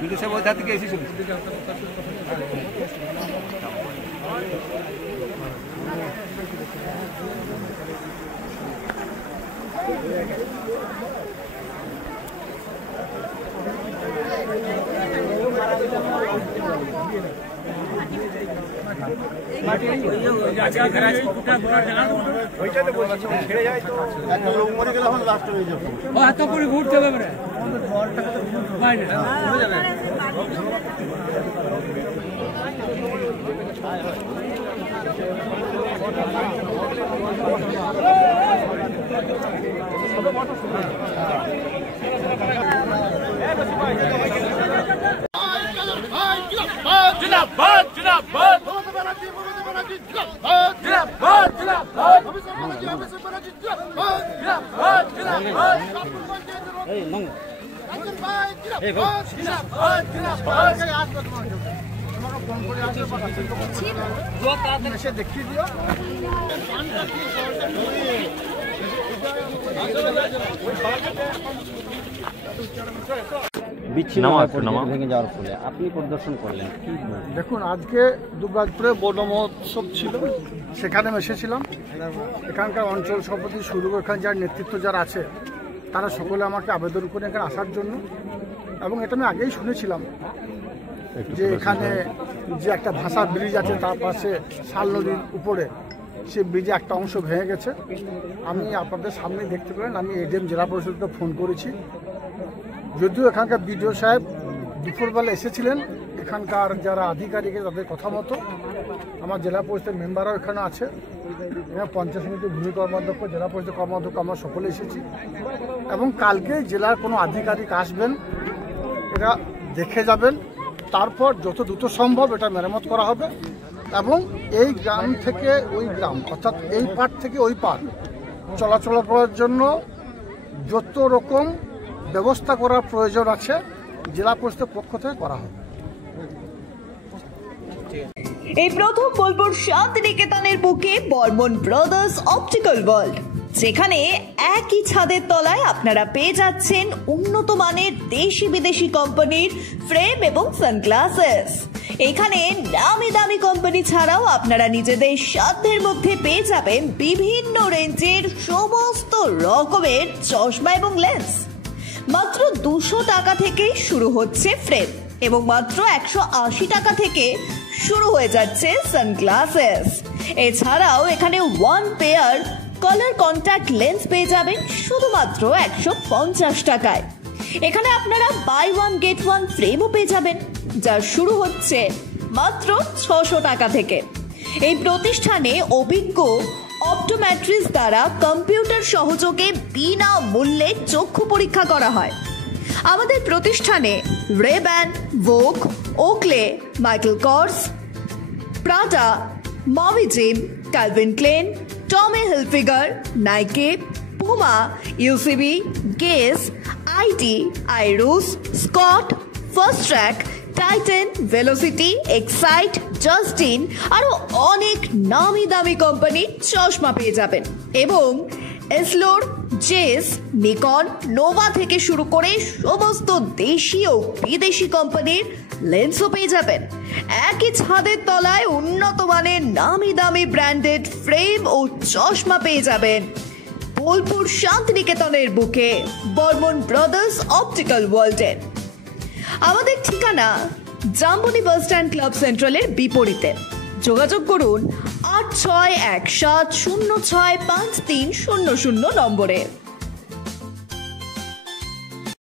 বিদেশে বই থাকতে গেছি শুধু ঘুরতে হবে দেখিয়ে দিও ভেঙে যাওয়ার ফলে আপনি পরিদর্শন করলেন। দেখুন, আজকে দুর্গাপুরে বন মহোৎসব ছিল, সেখানে এসেছিলাম। এখানকার অঞ্চল সভাপতি শুরু এখানে যার নেতৃত্ব যারা আছে তারা সকলে আমাকে আবেদন করে এখানে আসার জন্য, এবং এটা আমি আগেই শুনেছিলাম যে এখানে যে একটা ভাষা ব্রিজ আছে তার পাশে শাল নদীর উপরে সে ব্রিজে একটা অংশ ভেঙে গেছে। আমি আপনাদের সামনে দেখতে পেলেন, আমি এডিএম জেলা পরিষদকে ফোন করেছি। যদিও এখানকার বিডিও সাহেব দুপুরবেলা এসেছিলেন, এখানকার যারা আধিকারিক তাদের কথা মতো আমার জেলা পরিষদের মেম্বাররাও এখানে আছে, এখানে পঞ্চায়েত সমিতির ভূমি কর্মাধ্যক্ষ, জেলা পরিষদের কর্মাধ্যক্ষ, আমরা সকলে এসেছি। এবং কালকে জেলার কোনো আধিকারিক আসবেন, এটা দেখে যাবেন, তারপর যত দ্রুত সম্ভব এটা মেরামত করা হবে। এবং এই গ্রাম থেকে ওই গ্রাম, অর্থাৎ এই পার থেকে ওই পার চলাচল করার জন্য যত রকম ব্যবস্থা করার প্রয়োজন আছে জেলা পরিষদের পক্ষ থেকে করা হবে। এই প্রথম বোলপুর শান্তিনিকেতনের বুকে বর্মন ব্রাদার্স অপটিক্যাল ওয়ার্ল্ড, যেখানে একই ছাদের তলায় আপনারা পেয়ে যাচ্ছেন উন্নত মানের দেশি বিদেশি কোম্পানির ফ্রেম এবং সানগ্লাসেস। এখানে নামি দামি কোম্পানি ছাড়াও আপনারা নিজেদের সাধ্যের মধ্যে পেয়ে যাবেন বিভিন্ন রেঞ্জের সমস্ত রকমের চশমা এবং লেন্স। মাত্র 200 টাকা থেকে শুরু হচ্ছে ফ্রেম এবং মাত্র 180 টাকা থেকে শুরু হয়ে যাচ্ছে সানগ্লাসেস। এছাড়াও এখানে 1 পেয়ার কালার কন্ট্যাক্ট লেন্স পেয়ে যাবেন শুধুমাত্র 150 টাকায়। এখানে আপনারা বাই 1 গেট 1 ফ্রেমও পেয়ে যাবেন, যা শুরু হচ্ছে মাত্র 600 টাকা থেকে। এই প্রতিষ্ঠানে অভিজ্ঞ অপটোমেট্রিস্ট দ্বারা কম্পিউটার সহযোগে বিনা মূল্যে চক্ষু পরীক্ষা করা হয়। আমাদের প্রতিষ্ঠানে Ray Ban, Vogue, Oakley, Michael Kors, Prada, মভিজিম, Calvin Klein, Tommy Hilfiger, Nike, Puma, UCB, Guess, আইটি, আইরুস, Scott, Fastrack, Titan, Velocity, Excite, Justin আরো অনেক নামি দামি কোম্পানির চশমা পেয়ে যাবেন। এবং এসলোর, জেস, নিকন, নোভা থেকে শুরু করে সমস্ত দেশি ও বিদেশি কোম্পানির লেন্সও পেয়ে যাবেন। একই ছাদের তলায় উন্নত মানের নামি দামি ব্র্যান্ডেড ফ্রেম ও চশমা পেয়ে যাবেন বোলপুর শান্তিনিকেতনের বুকে বর্মন ব্রাদার্স অপটিক্যাল ওয়ার্ল্ডের। আমাদের ঠিকানা জাম্বনি বাস স্ট্যান্ড ক্লাব সেন্ট্রালের বিপরীতে, যোগাযোগ করুন 8617065300 নম্বরে।